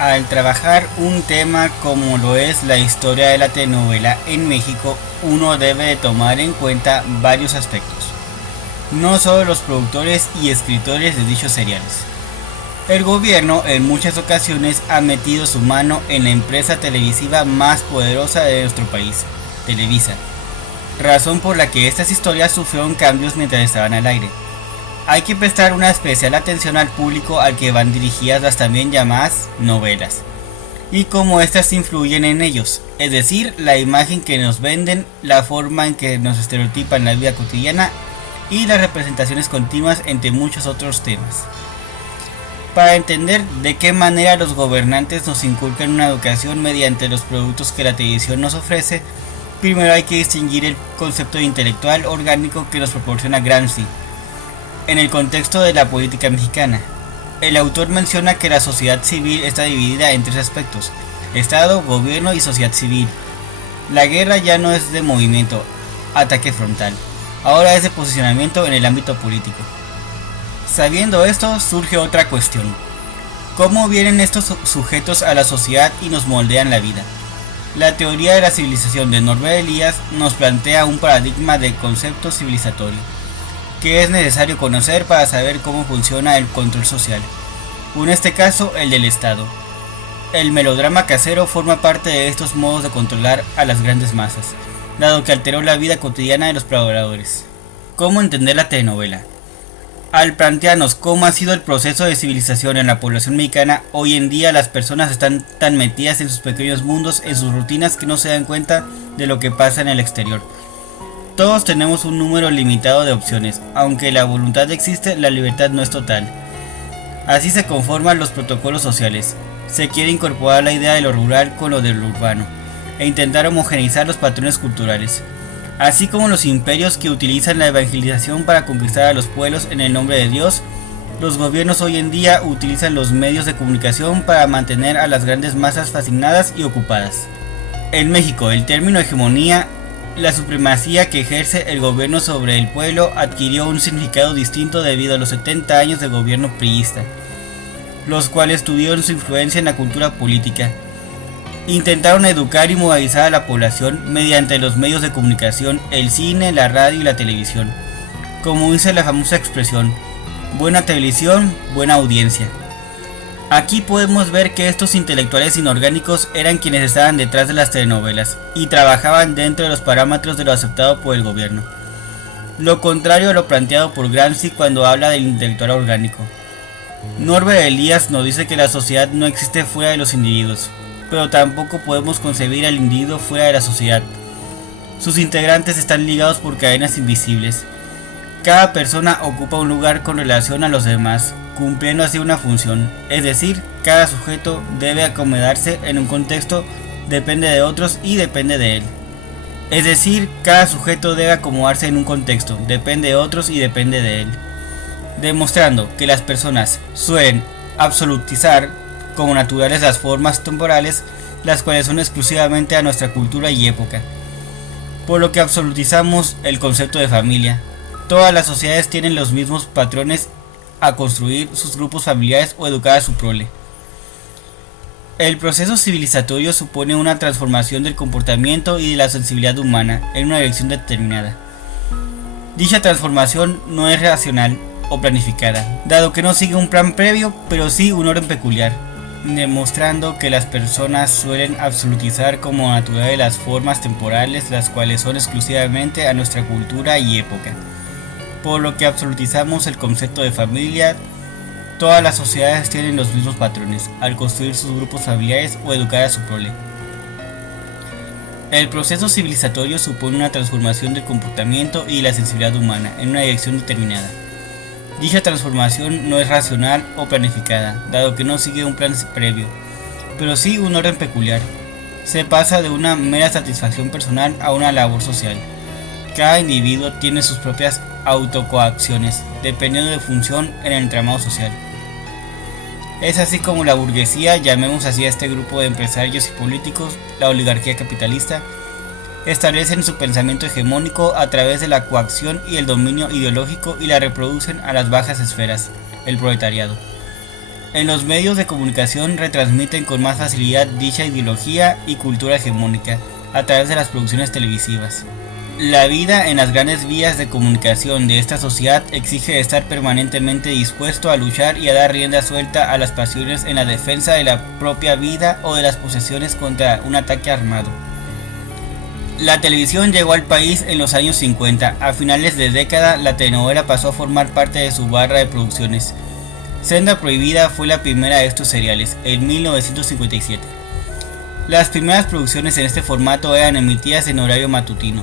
Al trabajar un tema como lo es la historia de la telenovela en México, uno debe de tomar en cuenta varios aspectos, no solo los productores y escritores de dichos seriales. El gobierno en muchas ocasiones ha metido su mano en la empresa televisiva más poderosa de nuestro país, Televisa, razón por la que estas historias sufrieron cambios mientras estaban al aire. Hay que prestar una especial atención al público al que van dirigidas las también llamadas novelas, y cómo estas influyen en ellos, es decir, la imagen que nos venden, la forma en que nos estereotipan la vida cotidiana y las representaciones continuas entre muchos otros temas. Para entender de qué manera los gobernantes nos inculcan una educación mediante los productos que la televisión nos ofrece, primero hay que distinguir el concepto de intelectual orgánico que nos proporciona Gramsci. En el contexto de la política mexicana, el autor menciona que la sociedad civil está dividida en tres aspectos: Estado, gobierno y sociedad civil. La guerra ya no es de movimiento, ataque frontal, ahora es de posicionamiento en el ámbito político. Sabiendo esto, surge otra cuestión: ¿cómo vienen estos sujetos a la sociedad y nos moldean la vida? La teoría de la civilización de Norbert Elias nos plantea un paradigma de concepto civilizatorio que es necesario conocer para saber cómo funciona el control social, en este caso el del Estado. El melodrama casero forma parte de estos modos de controlar a las grandes masas, dado que alteró la vida cotidiana de los pobladores. ¿Cómo entender la telenovela? Al plantearnos cómo ha sido el proceso de civilización en la población mexicana, hoy en día las personas están tan metidas en sus pequeños mundos, en sus rutinas, que no se dan cuenta de lo que pasa en el exterior. Todos tenemos un número limitado de opciones, aunque la voluntad existe, la libertad no es total. Así se conforman los protocolos sociales. Se quiere incorporar la idea de lo rural con lo de lo urbano, e intentar homogeneizar los patrones culturales, así como los imperios que utilizan la evangelización para conquistar a los pueblos en el nombre de Dios. Los gobiernos hoy en día utilizan los medios de comunicación para mantener a las grandes masas fascinadas y ocupadas. En México, el término hegemonía, la supremacía que ejerce el gobierno sobre el pueblo, adquirió un significado distinto debido a los 70 años de gobierno priista, los cuales tuvieron su influencia en la cultura política. Intentaron educar y movilizar a la población mediante los medios de comunicación, el cine, la radio y la televisión. Como dice la famosa expresión: buena televisión, buena audiencia. Aquí podemos ver que estos intelectuales inorgánicos eran quienes estaban detrás de las telenovelas y trabajaban dentro de los parámetros de lo aceptado por el gobierno. Lo contrario a lo planteado por Gramsci cuando habla del intelectual orgánico. Norbert Elias nos dice que la sociedad no existe fuera de los individuos, pero tampoco podemos concebir al individuo fuera de la sociedad. Sus integrantes están ligados por cadenas invisibles. Cada persona ocupa un lugar con relación a los demás, cumpliendo así una función, es decir, cada sujeto debe acomodarse en un contexto, depende de otros y depende de él. Es decir, cada sujeto debe acomodarse en un contexto, depende de otros y depende de él. Demostrando que las personas suelen absolutizar como naturales las formas temporales, las cuales son exclusivamente a nuestra cultura y época. Por lo que absolutizamos el concepto de familia. Todas las sociedades tienen los mismos patrones a construir sus grupos familiares o educar a su prole. El proceso civilizatorio supone una transformación del comportamiento y de la sensibilidad humana en una dirección determinada. Dicha transformación no es racional o planificada, dado que no sigue un plan previo, pero sí un orden peculiar, demostrando que las personas suelen absolutizar como naturales las formas temporales, las cuales son exclusivamente a nuestra cultura y época. Por lo que absolutizamos el concepto de familia. Todas las sociedades tienen los mismos patrones al construir sus grupos familiares o educar a su prole. El proceso civilizatorio supone una transformación del comportamiento y de la sensibilidad humana en una dirección determinada. Dicha transformación no es racional o planificada, dado que no sigue un plan previo, pero sí un orden peculiar. Se pasa de una mera satisfacción personal a una labor social. Cada individuo tiene sus propias autocoacciones, dependiendo de función en el entramado social. Es así como la burguesía, llamemos así a este grupo de empresarios y políticos, la oligarquía capitalista, establecen su pensamiento hegemónico a través de la coacción y el dominio ideológico y la reproducen a las bajas esferas, el proletariado. En los medios de comunicación retransmiten con más facilidad dicha ideología y cultura hegemónica a través de las producciones televisivas. La vida en las grandes vías de comunicación de esta sociedad exige estar permanentemente dispuesto a luchar y a dar rienda suelta a las pasiones en la defensa de la propia vida o de las posesiones contra un ataque armado. La televisión llegó al país en los años 50. A finales de década, la telenovela pasó a formar parte de su barra de producciones. Senda Prohibida fue la primera de estos seriales, en 1957. Las primeras producciones en este formato eran emitidas en horario matutino,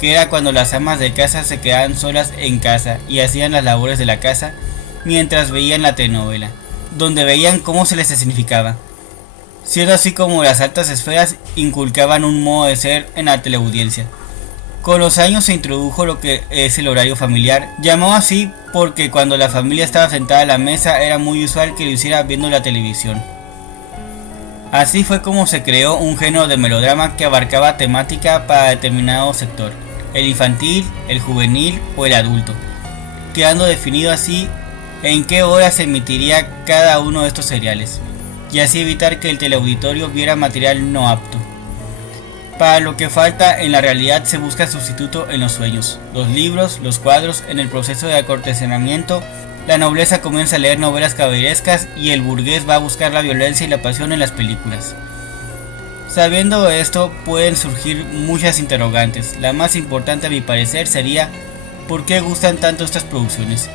que era cuando las amas de casa se quedaban solas en casa y hacían las labores de la casa mientras veían la telenovela, donde veían cómo se les escenificaba, siendo así como las altas esferas inculcaban un modo de ser en la teleaudiencia. Con los años se introdujo lo que es el horario familiar, llamado así porque cuando la familia estaba sentada a la mesa era muy usual que lo hiciera viendo la televisión. Así fue como se creó un género de melodrama que abarcaba temática para determinado sector, el infantil, el juvenil o el adulto, quedando definido así en qué hora se emitiría cada uno de estos seriales, y así evitar que el teleauditorio viera material no apto. Para lo que falta en la realidad se busca sustituto en los sueños, los libros, los cuadros. En el proceso de acortesamiento, la nobleza comienza a leer novelas caballerescas y el burgués va a buscar la violencia y la pasión en las películas. Sabiendo esto, pueden surgir muchas interrogantes. La más importante a mi parecer sería ¿por qué gustan tanto estas producciones?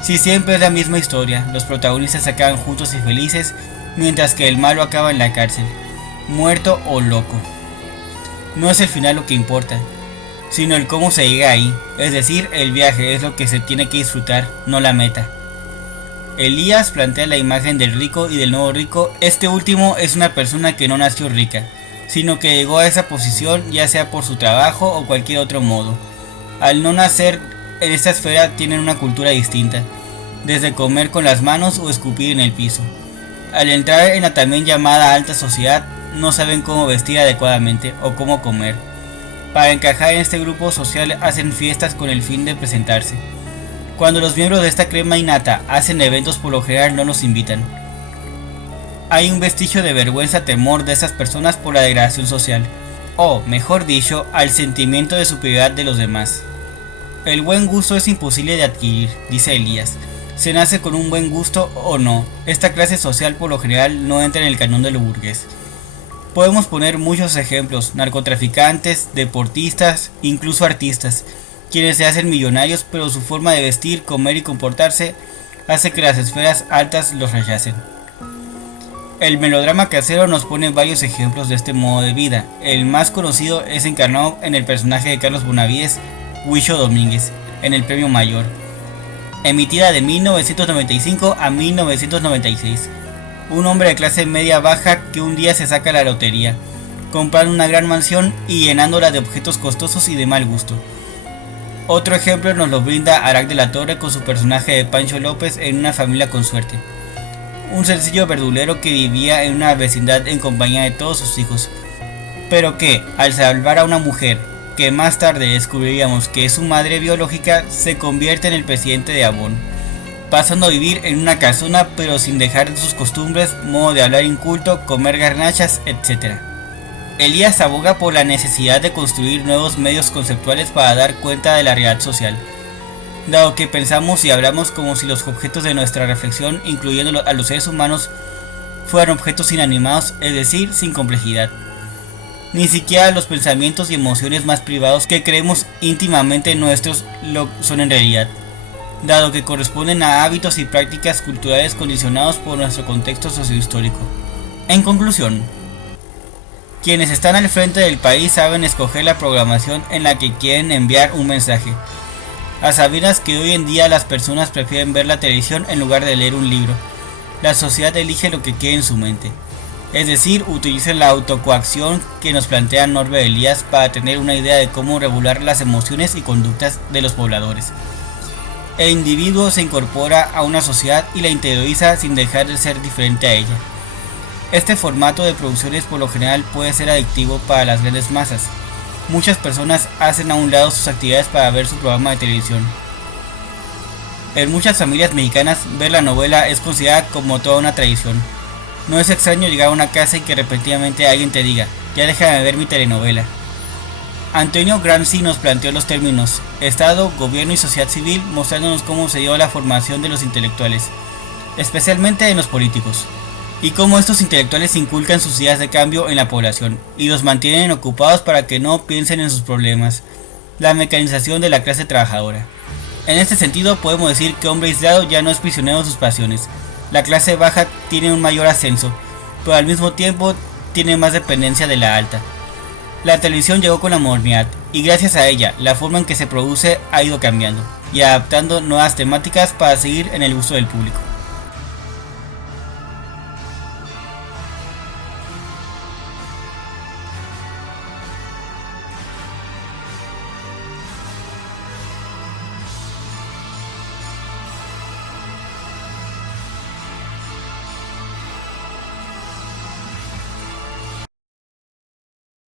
Si siempre es la misma historia, los protagonistas acaban juntos y felices, mientras que el malo acaba en la cárcel, muerto o loco. No es el final lo que importa, sino el cómo se llega ahí, es decir, el viaje es lo que se tiene que disfrutar, no la meta. Elías plantea la imagen del rico y del nuevo rico. Este último es una persona que no nació rica, sino que llegó a esa posición ya sea por su trabajo o cualquier otro modo. Al no nacer en esta esfera tienen una cultura distinta, desde comer con las manos o escupir en el piso. Al entrar en la también llamada alta sociedad, no saben cómo vestir adecuadamente o cómo comer. Para encajar en este grupo social hacen fiestas con el fin de presentarse. Cuando los miembros de esta crema innata hacen eventos, por lo general no los invitan. Hay un vestigio de vergüenza-temor de estas personas por la degradación social, o, mejor dicho, al sentimiento de superioridad de los demás. El buen gusto es imposible de adquirir, dice Elías. Se nace con un buen gusto o no. Esta clase social por lo general no entra en el canon de lo burgués. Podemos poner muchos ejemplos: narcotraficantes, deportistas, incluso artistas, quienes se hacen millonarios, pero su forma de vestir, comer y comportarse hace que las esferas altas los rechacen. El melodrama casero nos pone varios ejemplos de este modo de vida. El más conocido es encarnado en el personaje de Carlos Bonavides, Huicho Domínguez, en El Premio Mayor, emitida de 1995 a 1996. Un hombre de clase media baja que un día se saca la lotería, comprando una gran mansión y llenándola de objetos costosos y de mal gusto. Otro ejemplo nos lo brinda Arac de la Torre con su personaje de Pancho López en Una familia con suerte, un sencillo verdulero que vivía en una vecindad en compañía de todos sus hijos, pero que, al salvar a una mujer, que más tarde descubriríamos que es su madre biológica, se convierte en el presidente de Avon, pasando a vivir en una casona pero sin dejar sus costumbres, modo de hablar inculto, comer garnachas, etc. Elías aboga por la necesidad de construir nuevos medios conceptuales para dar cuenta de la realidad social, dado que pensamos y hablamos como si los objetos de nuestra reflexión, incluyendo a los seres humanos, fueran objetos inanimados, es decir, sin complejidad. Ni siquiera los pensamientos y emociones más privados que creemos íntimamente nuestros lo son en realidad, dado que corresponden a hábitos y prácticas culturales condicionados por nuestro contexto sociohistórico. En conclusión, quienes están al frente del país saben escoger la programación en la que quieren enviar un mensaje, a sabiendas que hoy en día las personas prefieren ver la televisión en lugar de leer un libro. La sociedad elige lo que quiere en su mente, es decir, utilizan la autocoacción que nos plantea Norbert Elias para tener una idea de cómo regular las emociones y conductas de los pobladores. El individuo se incorpora a una sociedad y la interioriza sin dejar de ser diferente a ella. Este formato de producciones por lo general puede ser adictivo para las grandes masas. Muchas personas hacen a un lado sus actividades para ver su programa de televisión. En muchas familias mexicanas, ver la novela es considerada como toda una tradición. No es extraño llegar a una casa y que repentinamente alguien te diga, ya déjame ver mi telenovela. Antonio Gramsci nos planteó los términos Estado, Gobierno y Sociedad Civil, mostrándonos cómo se dio la formación de los intelectuales, especialmente en los políticos, y cómo estos intelectuales inculcan sus ideas de cambio en la población y los mantienen ocupados para que no piensen en sus problemas, la mecanización de la clase trabajadora. En este sentido podemos decir que Hombre Aislado ya no es prisionero de sus pasiones. La clase baja tiene un mayor ascenso, pero al mismo tiempo tiene más dependencia de la alta. La televisión llegó con la modernidad y gracias a ella la forma en que se produce ha ido cambiando y adaptando nuevas temáticas para seguir en el gusto del público.